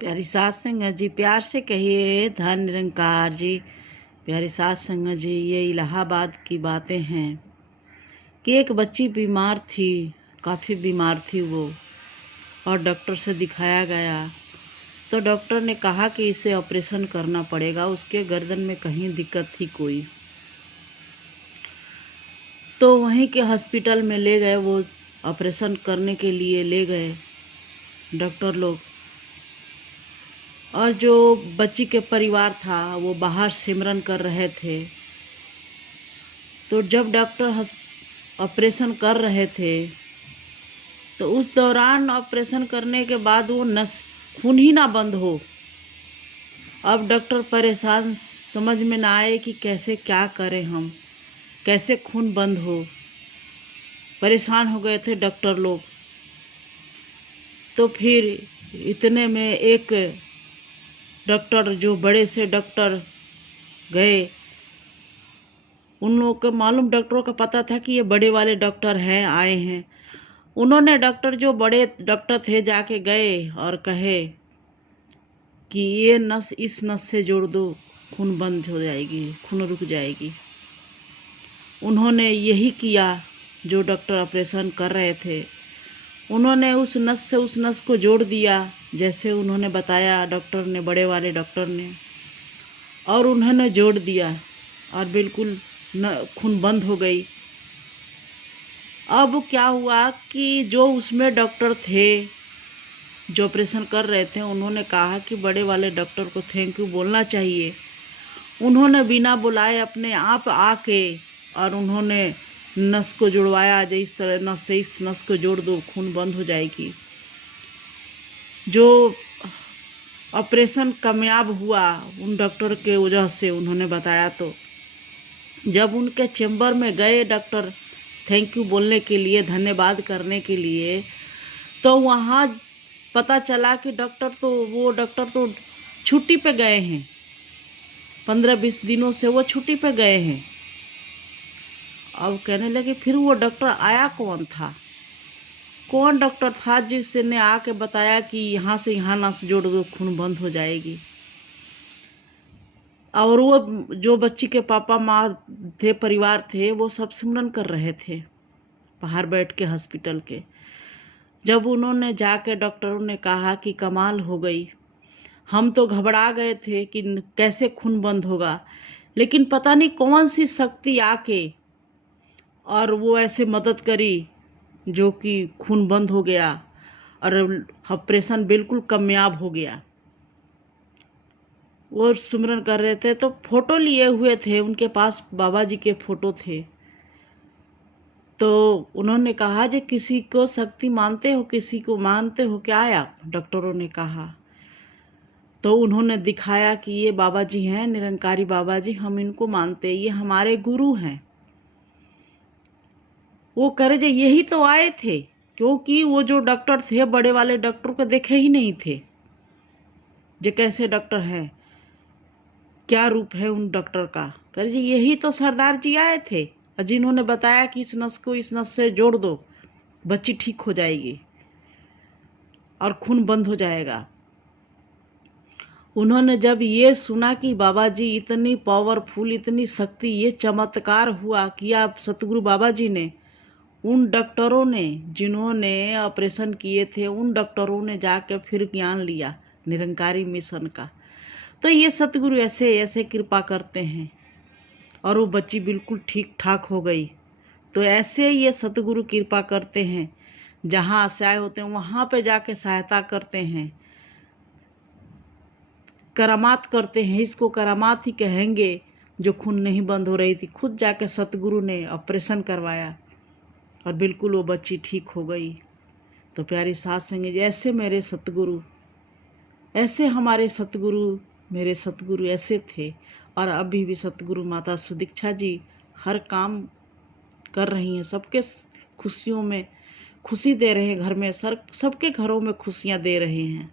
प्यारी सास संगत जी, प्यार से कहिए धन निरंकार जी। प्यारी सास संगत जी, ये इलाहाबाद की बातें हैं कि एक बच्ची बीमार थी, काफ़ी बीमार थी वो, और डॉक्टर से दिखाया गया तो डॉक्टर ने कहा कि इसे ऑपरेशन करना पड़ेगा। उसके गर्दन में कहीं दिक्कत थी कोई, तो वहीं के हॉस्पिटल में ले गए। वो ऑपरेशन करने के लिए ले गए डॉक्टर लोग, और जो बच्ची के परिवार था वो बाहर सिमरन कर रहे थे। तो जब डॉक्टर ऑपरेशन कर रहे थे तो उस दौरान ऑपरेशन करने के बाद वो नस खून ही ना बंद हो। अब डॉक्टर परेशान, समझ में ना आए कि कैसे क्या करें हम, कैसे खून बंद हो। परेशान हो गए थे डॉक्टर लोग। तो फिर इतने में एक डॉक्टर, जो बड़े से डॉक्टर गए, उन लोगों को मालूम, डॉक्टरों को पता था कि ये बड़े वाले डॉक्टर हैं, आए हैं। उन्होंने डॉक्टर, जो बड़े डॉक्टर थे, जाके गए और कहे कि ये नस इस नस से जोड़ दो, खून बंद हो जाएगी, खून रुक जाएगी। उन्होंने यही किया जो डॉक्टर ऑपरेशन कर रहे थे। उन्होंने उस नस से उस नस को जोड़ दिया जैसे उन्होंने बताया डॉक्टर ने, बड़े वाले डॉक्टर ने, और उन्होंने जोड़ दिया और बिल्कुल खून बंद हो गई। अब क्या हुआ कि जो उसमें डॉक्टर थे जो ऑपरेशन कर रहे थे, उन्होंने कहा कि बड़े वाले डॉक्टर को थैंक यू बोलना चाहिए। उन्होंने बिना बुलाए अपने आप आके और उन्होंने नस को जुड़वाया। जो इस तरह नस से इस नस को जोड़ दो, खून बंद हो जाएगी। जो ऑपरेशन कामयाब हुआ उन डॉक्टर के वजह से, उन्होंने बताया। तो जब उनके चेंबर में गए डॉक्टर थैंक यू बोलने के लिए, धन्यवाद करने के लिए, तो वहाँ पता चला कि वो डॉक्टर तो छुट्टी पे गए हैं। 15-20 दिनों से वो छुट्टी पे गए हैं। अब कहने लगे फिर वो डॉक्टर आया कौन था, कौन डॉक्टर था जिसने आके बताया कि यहाँ से यहाँ नस जोड़ दो, खून बंद हो जाएगी। और वो जो बच्ची के पापा माँ थे, परिवार थे, वो सब सिमरन कर रहे थे बाहर बैठ के हॉस्पिटल के। जब उन्होंने जाके, डॉक्टरों ने कहा कि कमाल हो गई, हम तो घबरा गए थे कि कैसे खून बंद होगा, लेकिन पता नहीं कौन सी शक्ति आके और वो ऐसे मदद करी जो कि खून बंद हो गया और ऑपरेशन बिल्कुल कामयाब हो गया। वो सिमरन कर रहे थे तो फोटो लिए हुए थे, उनके पास बाबा जी के फोटो थे। तो उन्होंने कहा, जे किसी को शक्ति मानते हो, किसी को मानते हो क्या आप? डॉक्टरों ने कहा। तो उन्होंने दिखाया कि ये बाबा जी हैं, निरंकारी बाबा जी, हम इनको मानते, ये हमारे गुरु हैं। वो करे जे यही तो आए थे, क्योंकि वो जो डॉक्टर थे, बड़े वाले डॉक्टर को देखे ही नहीं थे जे कैसे डॉक्टर हैं, क्या रूप है उन डॉक्टर का। करे जी यही तो सरदार जी आए थे, और जिन्होंने बताया कि इस नस को इस नस से जोड़ दो, बच्ची ठीक हो जाएगी और खून बंद हो जाएगा। उन्होंने जब ये सुना कि बाबा जी इतनी पावरफुल, इतनी शक्ति, ये चमत्कार हुआ, किया सतगुरु बाबा जी ने, उन डॉक्टरों ने जिन्होंने ऑपरेशन किए थे, उन डॉक्टरों ने जाकर फिर ज्ञान लिया निरंकारी मिशन का। तो ये सतगुरु ऐसे ऐसे कृपा करते हैं और वो बच्ची बिल्कुल ठीक ठाक हो गई। तो ऐसे ये सतगुरु कृपा करते हैं, जहाँ असहाय होते हैं वहाँ पे जाके सहायता करते हैं, करामात करते हैं। इसको करामात ही कहेंगे। जो खून नहीं बंद हो रही थी, खुद जाके सतगुरु ने ऑपरेशन करवाया और बिल्कुल वो बच्ची ठीक हो गई। तो प्यारी साथ संगी जी, ऐसे मेरे सतगुरु, ऐसे हमारे सतगुरु, मेरे सतगुरु ऐसे थे। और अभी भी सतगुरु माता सुदीक्षा जी हर काम कर रही हैं, सबके खुशियों में खुशी दे रहे हैं, घर में सबके घरों में खुशियाँ दे रहे हैं।